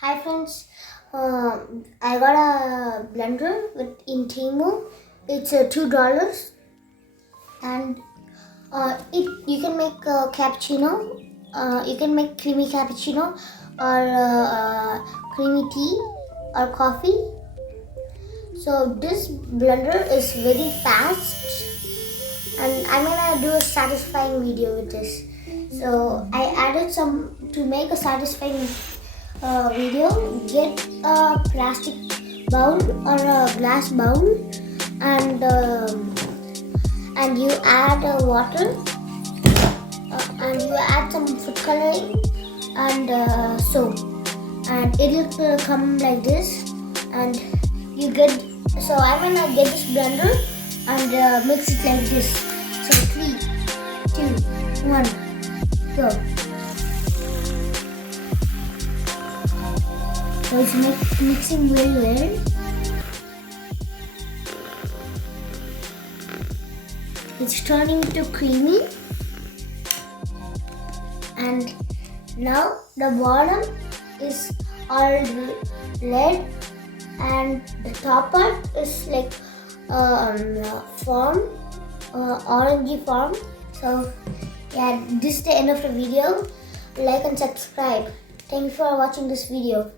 Hi friends, I got a blender in Temu. It's $2, and you can make a cappuccino. You can make creamy cappuccino or creamy tea or coffee. So this blender is very fast, and I'm gonna do a satisfying video with this. So I added some to make a satisfying video. Get a plastic bowl or a glass bowl, and you add water, and you add some food coloring and soap, and it'll come like this. And you get, so I'm gonna get this blender and mix it like this. So 3, 2, 1, go. So it's mixing very well. It's turning to creamy, and now the bottom is all red, and the top part is like form, orangey form. So yeah, this is the end of the video. Like and subscribe. Thank you for watching this video.